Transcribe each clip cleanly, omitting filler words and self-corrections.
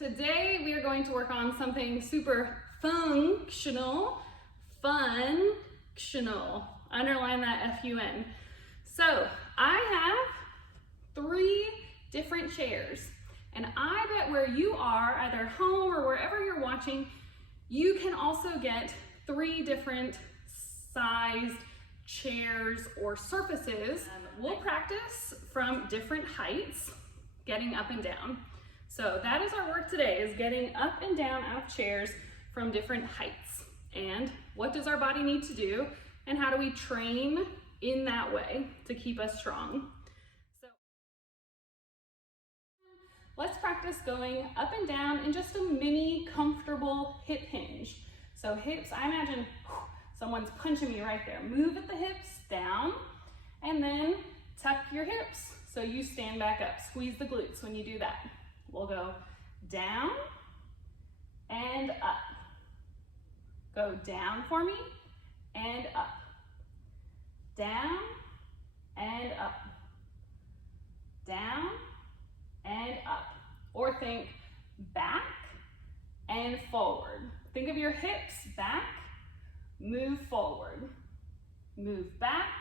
Today we are going to work on something super functional. Functional. Underline that F-U-N. So I have 3 different chairs, and I bet where you are, either home or wherever you're watching, you can also get 3 different sized chairs or surfaces. We'll practice from different heights, getting up and down. So that is our work today, is getting up and down out of chairs from different heights. And what does our body need to do? And how do we train in that way to keep us strong? So let's practice going up and down in just a mini comfortable hip hinge. So hips, I imagine someone's punching me right there. Move at the hips, down, and then tuck your hips so you stand back up. Squeeze the glutes when you do that. We'll go down and up. Go down for me and up. Down and up. Down and up. Or think back and forward. Think of your hips back, move forward. Move back,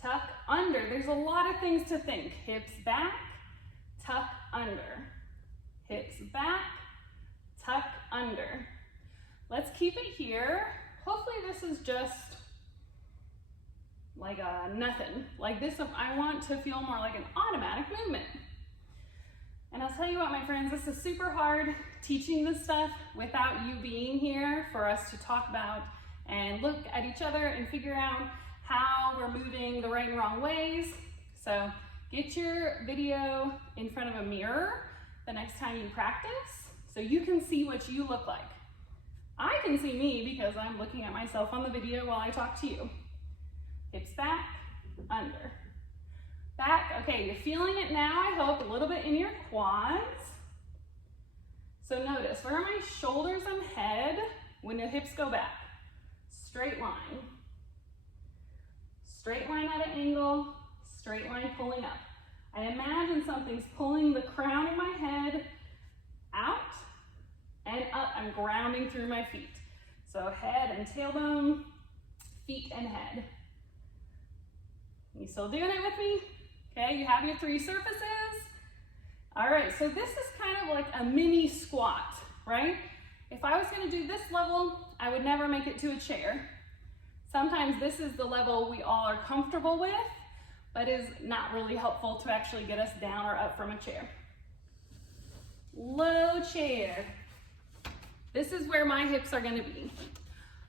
tuck under. There's a lot of things to think. Hips back, tuck under. Hips back, tuck under. Let's keep it here. Hopefully this is just like nothing. Like this, I want to feel more like an automatic movement. And I'll tell you what, my friends, this is super hard teaching this stuff without you being here for us to talk about and look at each other and figure out how we're moving the right and wrong ways. So get your video in front of a mirror the next time you practice so you can see what you look like. I can see me because I'm looking at myself on the video while I talk to you. Hips back, under. Back, okay, you're feeling it now, I hope, a little bit in your quads. So notice, where are my shoulders and head when the hips go back? Straight line. Straight line at an angle, straight line pulling up. I imagine something's pulling the crown of my head out and up. I'm grounding through my feet. So head and tailbone, feet and head. You still doing it with me? Okay, you have your 3 surfaces. All right, so this is kind of like a mini squat, right? If I was gonna do this level, I would never make it to a chair. Sometimes this is the level we all are comfortable with, but is not really helpful to actually get us down or up from a chair. Low chair. This is where my hips are gonna be.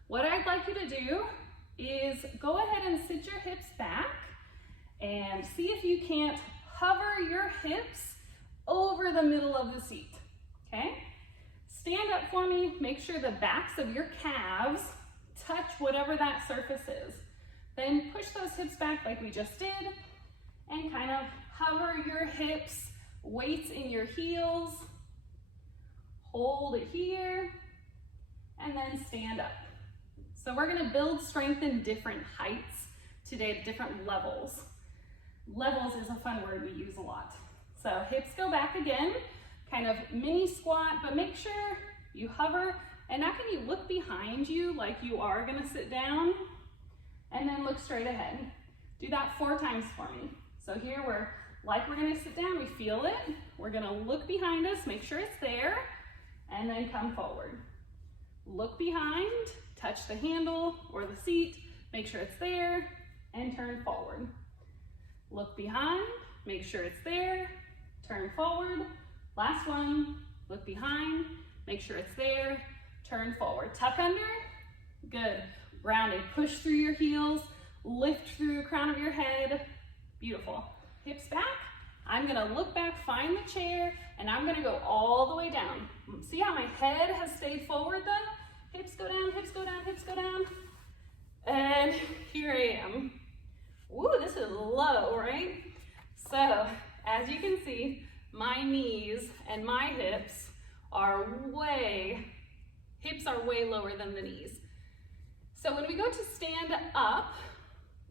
What I'd like you to do is go ahead and sit your hips back and see if you can't hover your hips over the middle of the seat, okay? Stand up for me, make sure the backs of your calves touch whatever that surface is. Then push those hips back like we just did and kind of hover your hips, weights in your heels, hold it here, and then stand up. So we're gonna build strength in different heights today, different levels. Levels is a fun word we use a lot. So hips go back again, kind of mini squat, but make sure you hover, and now can you look behind you like you are gonna sit down, and then look straight ahead. Do that 4 times for me. So here we're gonna sit down, we feel it. We're gonna look behind us, make sure it's there, and then come forward. Look behind, touch the handle or the seat, make sure it's there, and turn forward. Look behind, make sure it's there, turn forward. Last one, look behind, make sure it's there, turn forward. Tuck under, good. Rounding, push through your heels, lift through the crown of your head, beautiful. Hips back, I'm gonna look back, find the chair, and I'm gonna go all the way down. See how my head has stayed forward then? Hips go down, hips go down, hips go down. And here I am. Ooh, this is low, right? So, as you can see, my knees and my hips are way lower than the knees. So when we go to stand up,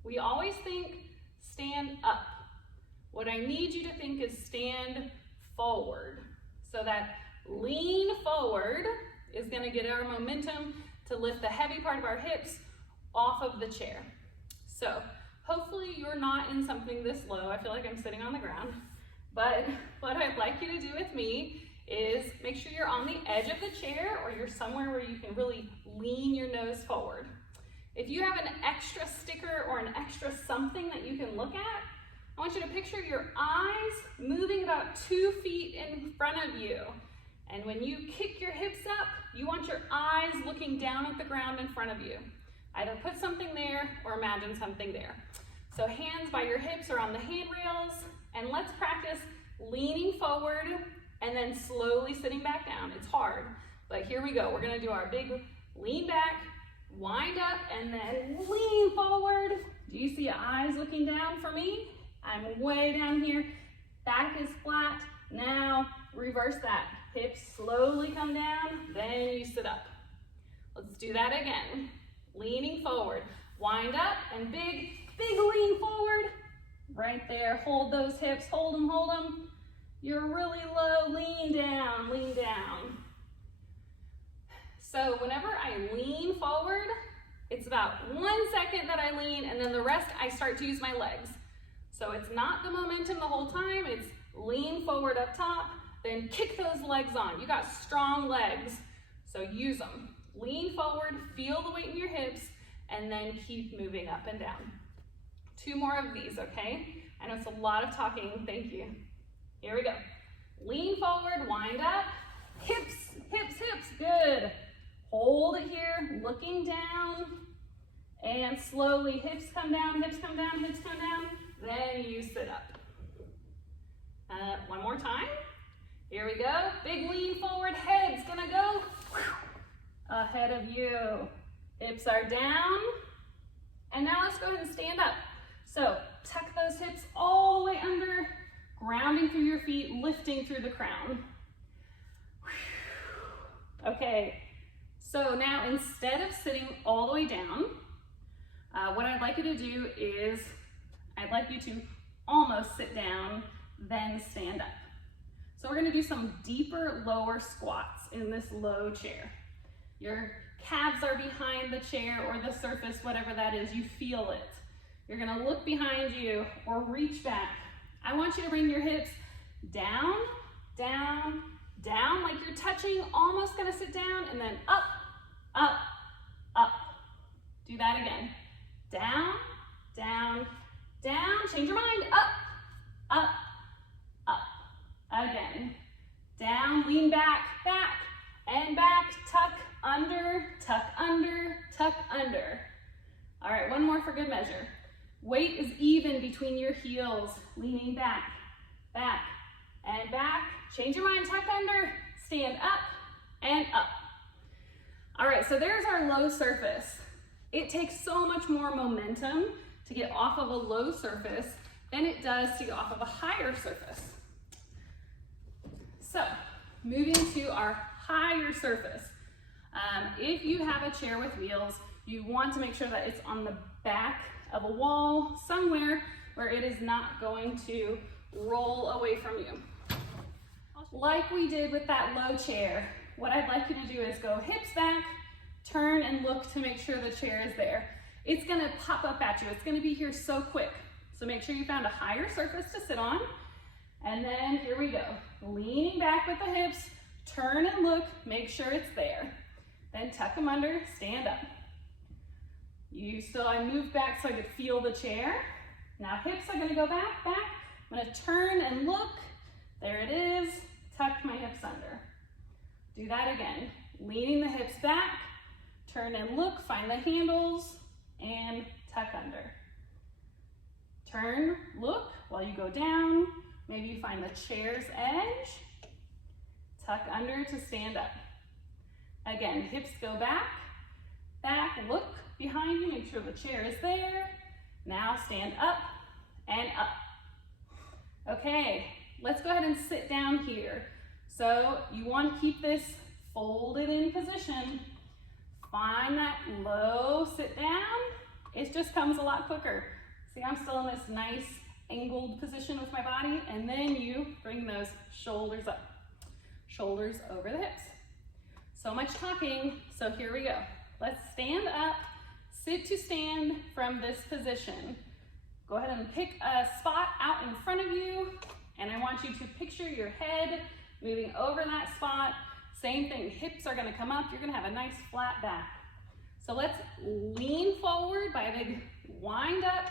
we always think stand up. What I need you to think is stand forward so that lean forward is gonna get our momentum to lift the heavy part of our hips off of the chair. So hopefully you're not in something this low. I feel like I'm sitting on the ground. But what I'd like you to do with me is make sure you're on the edge of the chair or you're somewhere where you can really lean your nose forward. If you have an extra sticker or an extra something that you can look at, I want you to picture your eyes moving about 2 feet in front of you. And when you kick your hips up, you want your eyes looking down at the ground in front of you. Either put something there or imagine something there. So hands by your hips or on the handrails, and let's practice leaning forward and then slowly sitting back down. It's hard, but here we go. We're gonna do our big lean back, wind up, and then lean forward. Do you see eyes looking down for me? I'm way down here. Back is flat. Now reverse that. Hips slowly come down, then you sit up. Let's do that again. Leaning forward. Wind up and big lean forward. Right there. Hold those hips. Hold them, hold them. You're really low. Lean down, lean down. So whenever I lean forward, it's about 1 second that I lean, and then the rest I start to use my legs. So it's not the momentum the whole time. It's lean forward up top, then kick those legs on. You got strong legs, so use them. Lean forward, feel the weight in your hips, and then keep moving up and down. 2 more of these, okay? I know it's a lot of talking, thank you. Here we go. Lean forward, wind up, hips, hips, hips, good. Hold it here, looking down, and slowly hips come down, hips come down, hips come down, then you sit up. One more time. Here we go. Big lean forward, head's gonna go ahead of you. Hips are down. And now let's go ahead and stand up. So tuck those hips all the way under, grounding through your feet, lifting through the crown. Okay, so now instead of sitting all the way down, what I'd like you to do is, I'd like you to almost sit down, then stand up. So we're gonna do some deeper, lower squats in this low chair. Your calves are behind the chair or the surface, whatever that is, you feel it. You're gonna look behind you or reach back. I want you to bring your hips down, down, down, like you're touching, almost gonna sit down, and then up, up, up. Do that again. Down, down, down, change your mind, up, up, up. Again, down, lean back, back, and back, tuck under, tuck under, tuck under. All right, one more for good measure. Weight is even between your heels, leaning back, back, and back. Change your mind, tuck under, stand up, and up. All right, so there's our low surface. It takes so much more momentum to get off of a low surface than it does to get off of a higher surface. So, moving to our higher surface. If you have a chair with wheels, you want to make sure that it's on the back of a wall somewhere where it is not going to roll away from you. Like we did with that low chair, what I'd like you to do is go hips back, turn and look to make sure the chair is there. It's gonna pop up at you. It's gonna be here so quick. So make sure you found a higher surface to sit on. And then here we go. Leaning back with the hips, turn and look, make sure it's there. Then tuck them under, stand up. I moved back so I could feel the chair. Now hips are gonna go back, back. I'm gonna turn and look. There it is, tuck my hips under. Do that again. Leaning the hips back, turn and look, find the handles, and tuck under. Turn, look, while you go down. Maybe you find the chair's edge. Tuck under to stand up. Again, hips go back, back, look behind you, make sure the chair is there. Now stand up and up. Okay, let's go ahead and sit down here. So you want to keep this folded in position. Find that low sit down. It just comes a lot quicker. See, I'm still in this nice angled position with my body, and then you bring those shoulders up. shoulders over the hips. So much talking, so here we go. Let's stand up, sit to stand from this position. Go ahead and pick a spot out in front of you, and I want you to picture your head moving over that spot. Same thing, hips are gonna come up, you're gonna have a nice flat back. So let's lean forward by a big wind up,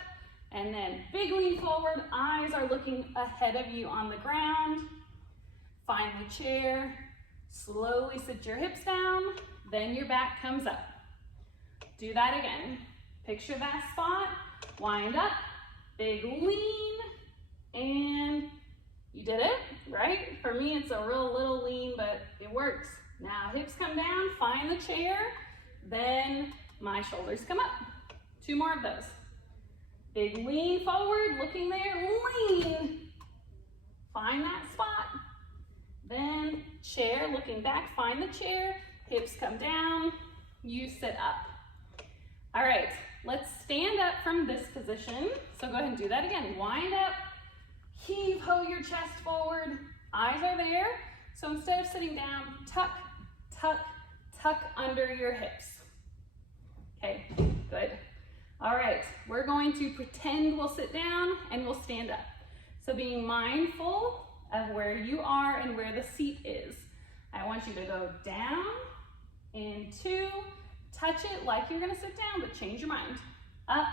and then big lean forward, eyes are looking ahead of you on the ground. Find the chair, slowly sit your hips down, then your back comes up. Do that again. Picture that spot, wind up, big lean, and you did it, right? For me, it's a real little lean, but it works. Now hips come down, find the chair, then my shoulders come up. 2 more of those. Big lean forward, looking there, lean. Find that spot. Then chair, looking back, find the chair, hips come down, you sit up. All right, let's stand up from this position. So go ahead and do that again. Wind up, heave-ho your chest forward, eyes are there. So instead of sitting down, tuck, tuck, tuck under your hips. Okay, good. All right, we're going to pretend we'll sit down and we'll stand up. So being mindful of where you are and where the seat is. I want you to go down, into, touch it like you're gonna sit down, but change your mind. Up,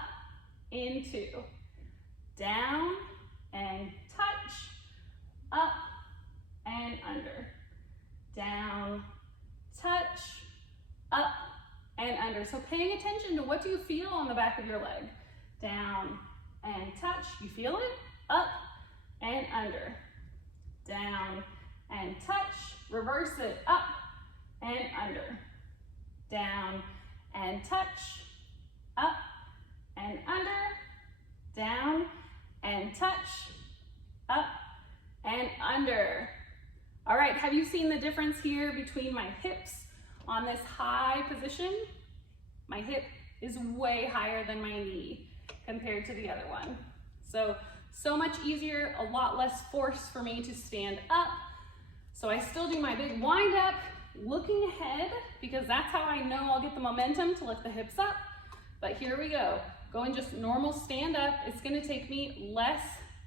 into, down, and touch, up, and under. Down, touch, up, and under. So paying attention to what do you feel on the back of your leg. Down, and touch, you feel it? Up, and under. Down, and touch, reverse it, up, and under. Down, and touch, up, and under. Down, and touch, up, and under. All right, have you seen the difference here between my hips on this high position? My hip is way higher than my knee compared to the other one. So much easier, a lot less force for me to stand up. So I still do my big wind up, looking ahead, because that's how I know I'll get the momentum to lift the hips up. But here we go. Going just normal stand up. It's gonna take me less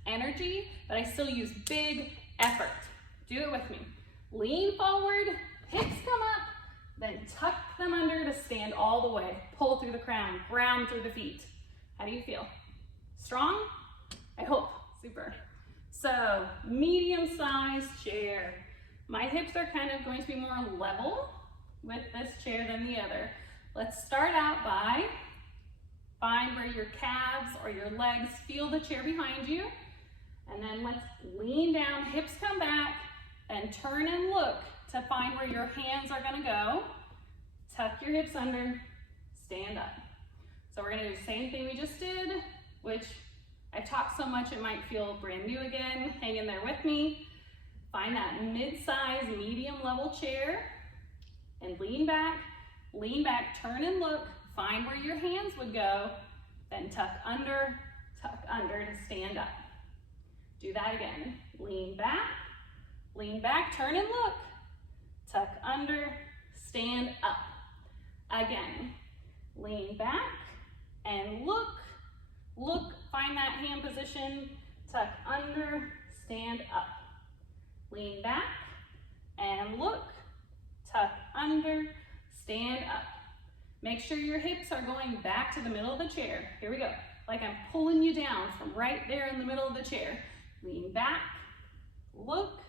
energy, but I still use big effort. Do it with me. Lean forward, hips come up, then tuck them under to stand all the way. Pull through the crown, ground through the feet. How do you feel? Strong? I hope. Super. So, medium-sized chair. My hips are kind of going to be more level with this chair than the other. Let's start out by find where your calves or your legs feel the chair behind you. And then let's lean down, hips come back, and turn and look to find where your hands are gonna go. Tuck your hips under, stand up. So we're gonna do the same thing we just did, which I've talked so much it might feel brand new again. Hang in there with me. Find that mid-size, medium level chair and lean back, turn and look, find where your hands would go, then tuck under to stand up. Do that again. Lean back, turn and look, tuck under, stand up. Again, lean back and look, find that hand position, tuck under, stand up. Lean back and look, tuck under, stand up. Make sure your hips are going back to the middle of the chair. Here we go. Like I'm pulling you down from right there in the middle of the chair. Lean back, look,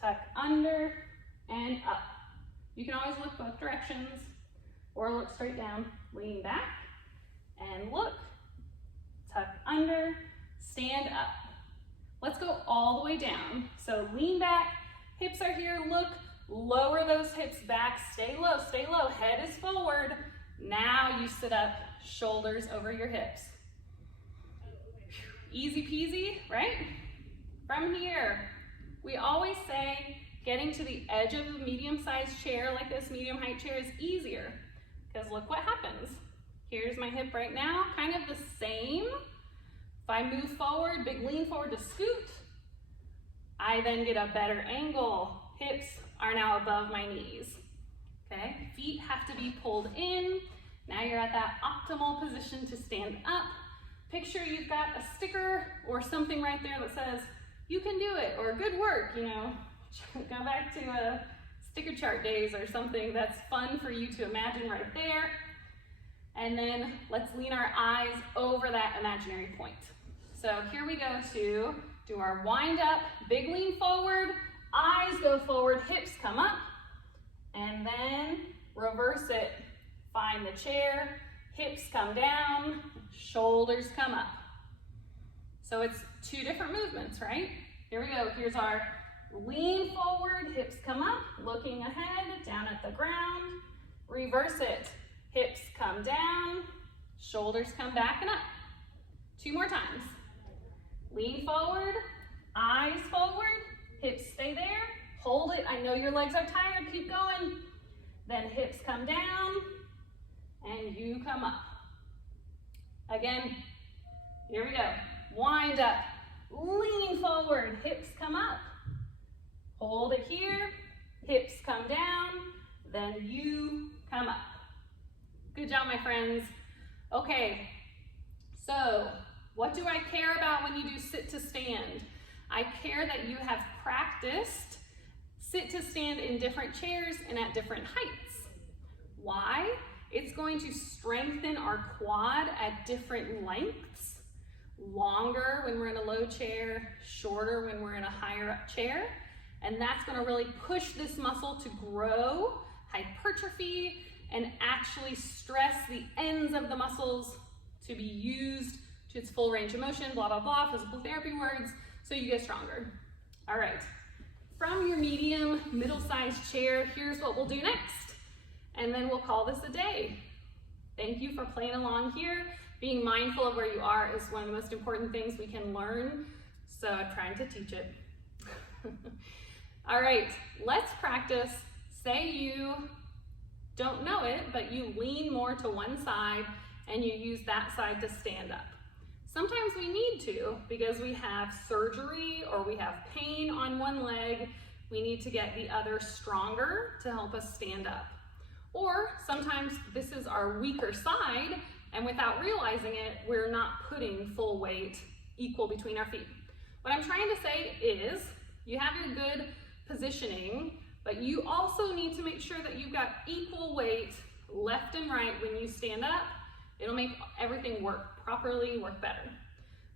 tuck under, and up. You can always look both directions or look straight down. Lean back and look, tuck under, stand up. Let's go all the way down. So lean back, hips are here, look, lower those hips back, stay low, head is forward. Now you sit up, shoulders over your hips. Easy peasy, right? From here, we always say getting to the edge of a medium-sized chair like this medium height chair is easier, because look what happens. Here's my hip right now, kind of the same. If I move forward, big lean forward to scoot, I then get a better angle. hips are now above my knees. Okay, feet have to be pulled in. Now you're at that optimal position to stand up. Picture you've got a sticker or something right there that says, you can do it, or good work, you know. Go back to sticker chart days or something that's fun for you to imagine right there. And then let's lean our eyes over that imaginary point. So here we go to do our wind up, big lean forward, eyes go forward, hips come up, and then reverse it. Find the chair, hips come down, shoulders come up. So it's two different movements, right? Here we go, here's our lean forward, hips come up, looking ahead, down at the ground, reverse it. Hips come down, shoulders come back and up. Two more times. Lean forward, eyes forward, hips stay there, hold it. I know your legs are tired, keep going. Then hips come down, and you come up. Again, here we go. Wind up, lean forward, hips come up. Hold it here, hips come down, then you come up. Good job, my friends. Okay, so what do I care about when you do sit to stand? I care that you have practiced sit to stand in different chairs and at different heights. Why? It's going to strengthen our quad at different lengths. Longer when we're in a low chair, shorter when we're in a higher up chair. And that's going to really push this muscle to grow, hypertrophy, and actually stress the ends of the muscles to be used to its full range of motion, blah, blah, blah, physical therapy words, so you get stronger. All right, from your medium, middle-sized chair, here's what we'll do next. And then we'll call this a day. Thank you for playing along here. Being mindful of where you are is one of the most important things we can learn, so I'm trying to teach it. All right, let's practice. Say you don't know it, but you lean more to one side and you use that side to stand up. Sometimes we need to because we have surgery or we have pain on one leg. We need to get the other stronger to help us stand up. Or sometimes this is our weaker side and without realizing it, we're not putting full weight equal between our feet. What I'm trying to say is you have your good positioning, but you also need to make sure that you've got equal weight left and right when you stand up. It'll make everything work properly, work better.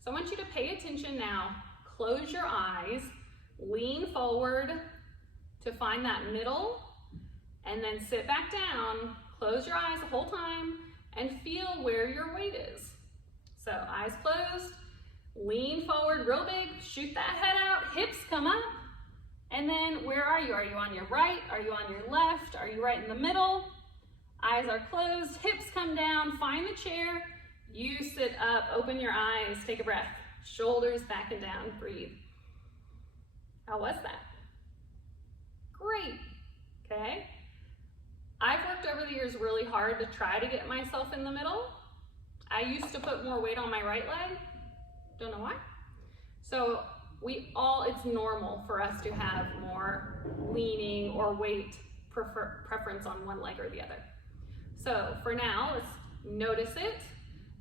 So I want you to pay attention now. Close your eyes, lean forward to find that middle, and then sit back down, close your eyes the whole time, and feel where your weight is. So eyes closed, lean forward real big, shoot that head out, hips come up, and then where are you? Are you on your right? Are you on your left? Are you right in the middle? Eyes are closed, hips come down, find the chair, you sit up, open your eyes, take a breath, shoulders back and down, breathe. How was that? Great, okay? I've worked over the years really hard to try to get myself in the middle. I used to put more weight on my right leg, don't know why. So it's normal for us to have more leaning or weight preference on one leg or the other. So for now, let's notice it.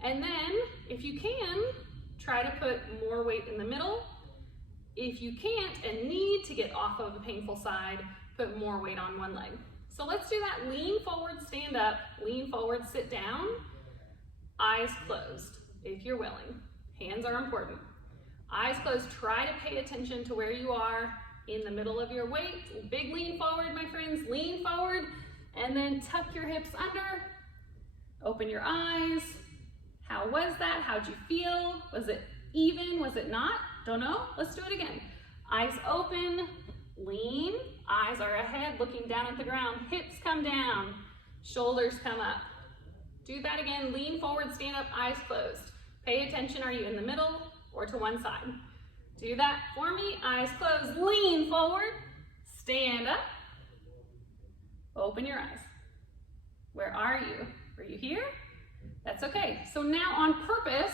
And then if you can, try to put more weight in the middle. If you can't and need to get off of the painful side, put more weight on one leg. So let's do that. Lean forward, stand up, lean forward, sit down, eyes closed, if you're willing. Hands are important. Eyes closed, try to pay attention to where you are in the middle of your weight. Big lean forward, my friends, lean forward, and then tuck your hips under. Open your eyes. How was that? How'd you feel? Was it even? Was it not? Don't know. Let's do it again. Eyes open, lean, eyes are ahead, looking down at the ground. Hips come down, shoulders come up. Do that again. Lean forward, stand up, eyes closed. Pay attention. Are you in the middle or to one side? Do that for me. Eyes closed, lean forward, stand up, open your eyes. Where are you? Are you here? That's okay. So now on purpose,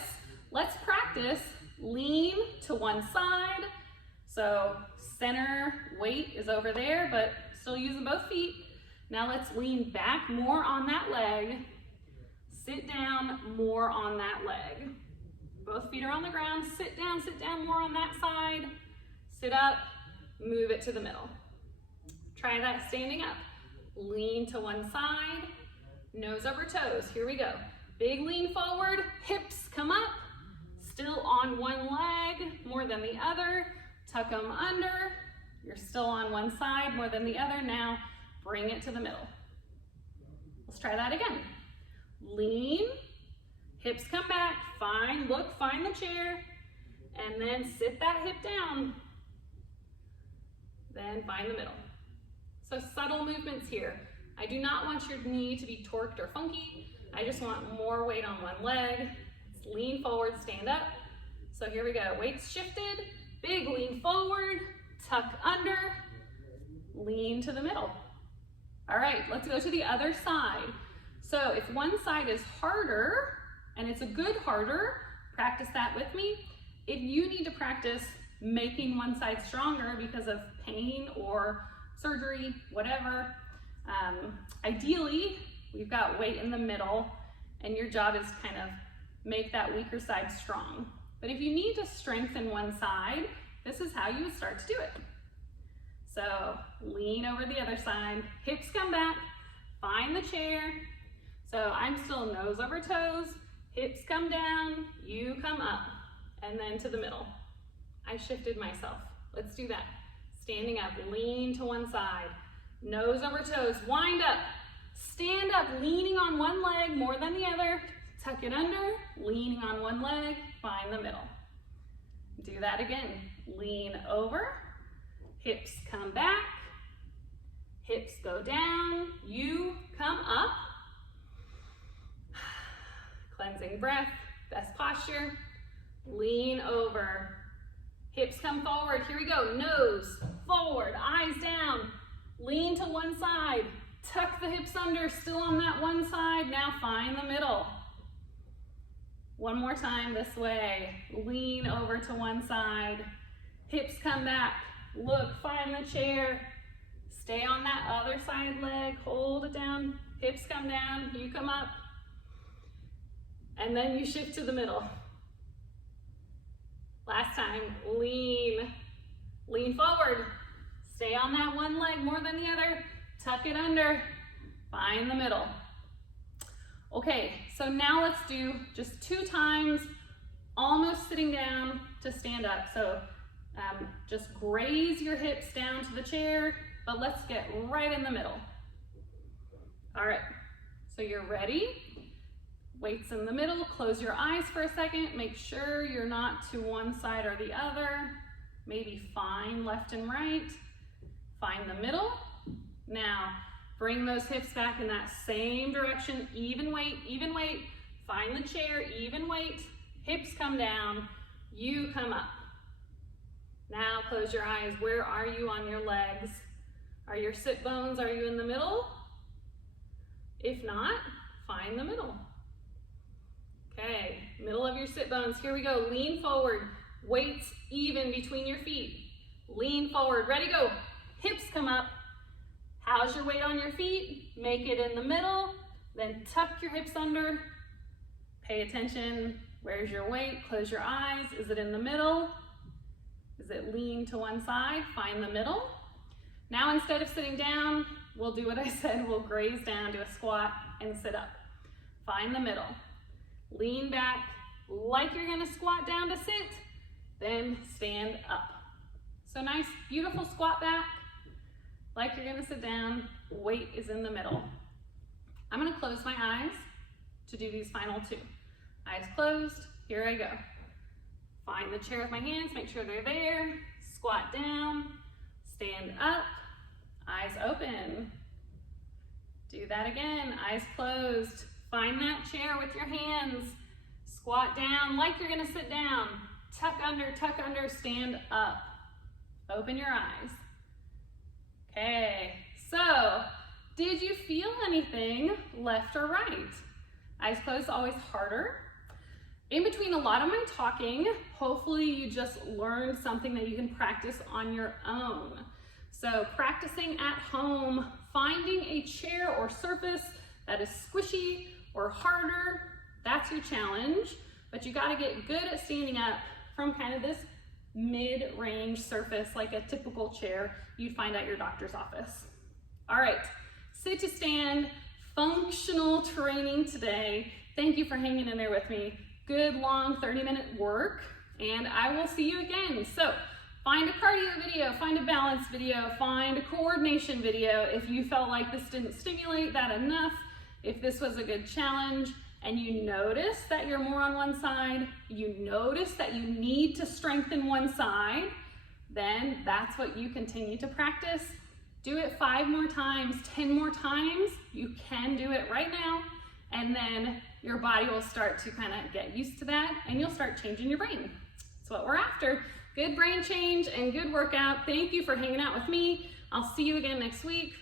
let's practice lean to one side. So center weight is over there, but still using both feet. Now let's lean back more on that leg. Sit down more on that leg. Both feet are on the ground. Sit down more on that side. Sit up, move it to the middle. Try that standing up. Lean to one side, nose over toes. Here we go. Big lean forward, hips come up. Still on one leg more than the other. Tuck them under. You're still on one side more than the other. Now bring it to the middle. Let's try that again. Lean, hips come back, find the chair, and then sit that hip down. Then find the middle. So subtle movements here. I do not want your knee to be torqued or funky. I just want more weight on one leg. Lean forward, stand up. So here we go, weights shifted, big lean forward, tuck under, lean to the middle. All right, let's go to the other side. So if one side is harder, and it's a good harder, practice that with me. If you need to practice making one side stronger because of pain or surgery, whatever, ideally, we've got weight in the middle, and your job is kind of make that weaker side strong. But if you need to strengthen one side, this is how you would start to do it. So lean over the other side, hips come back, find the chair. So I'm still nose over toes, hips come down, you come up, and then to the middle. I shifted myself. Let's do that. Standing up, lean to one side, nose over toes, wind up, stand up, leaning on one leg more than the other, tuck it under, leaning on one leg, find the middle. Do that again. Lean over, hips come back, hips go down, you come up. Cleansing breath, best posture. Lean over, hips come forward. Here we go, nose forward, eyes down. Lean to one side, tuck the hips under, still on that one side. Now find the middle. One more time this way. Lean over to one side, hips come back, look, find the chair. Stay on that other side leg, hold it down, hips come down, you come up, and then you shift to the middle. Last time, lean forward, stay on that one leg more than the other, tuck it under, find the middle. Okay, so now let's do just 2 times, almost sitting down to stand up. So just graze your hips down to the chair, but let's get right in the middle. All right, so you're ready. Weights in the middle, close your eyes for a second. Make sure you're not to one side or the other. Maybe find left and right. Find the middle. Now, bring those hips back in that same direction. Even weight, even weight. Find the chair, even weight. Hips come down, you come up. Now close your eyes. Where are you on your legs? Are your sit bones, are you in the middle? If not, find the middle. Okay, middle of your sit bones. Here we go. Lean forward. Weights even between your feet. Lean forward. Ready, go. Hips come up. How's your weight on your feet? Make it in the middle. Then tuck your hips under. Pay attention. Where's your weight? Close your eyes. Is it in the middle? Is it lean to one side? Find the middle. Now instead of sitting down, we'll do what I said. We'll graze down, do a squat, and sit up. Find the middle. Lean back like you're gonna squat down to sit, then stand up. So nice, beautiful squat back, like you're gonna sit down, weight is in the middle. I'm gonna close my eyes to do these final 2. Eyes closed, here I go. Find the chair with my hands, make sure they're there, squat down, stand up, eyes open. Do that again, eyes closed. Find that chair with your hands. Squat down like you're gonna sit down. Tuck under, stand up. Open your eyes. Okay, so did you feel anything left or right? Eyes closed, always harder. In between a lot of my talking, hopefully you just learned something that you can practice on your own. So practicing at home, finding a chair or surface that is squishy or harder, that's your challenge. But you gotta get good at standing up from kind of this mid-range surface, like a typical chair you'd find at your doctor's office. All right, sit to stand, functional training today. Thank you for hanging in there with me. Good long 30-minute work, and I will see you again. So find a cardio video, find a balance video, find a coordination video if you felt like this didn't stimulate that enough, if this was a good challenge, and you notice that you're more on one side, you notice that you need to strengthen one side, then that's what you continue to practice. Do it 5 more times, 10 more times. You can do it right now, and then your body will start to kind of get used to that, and you'll start changing your brain. That's what we're after. Good brain change and good workout. Thank you for hanging out with me. I'll see you again next week.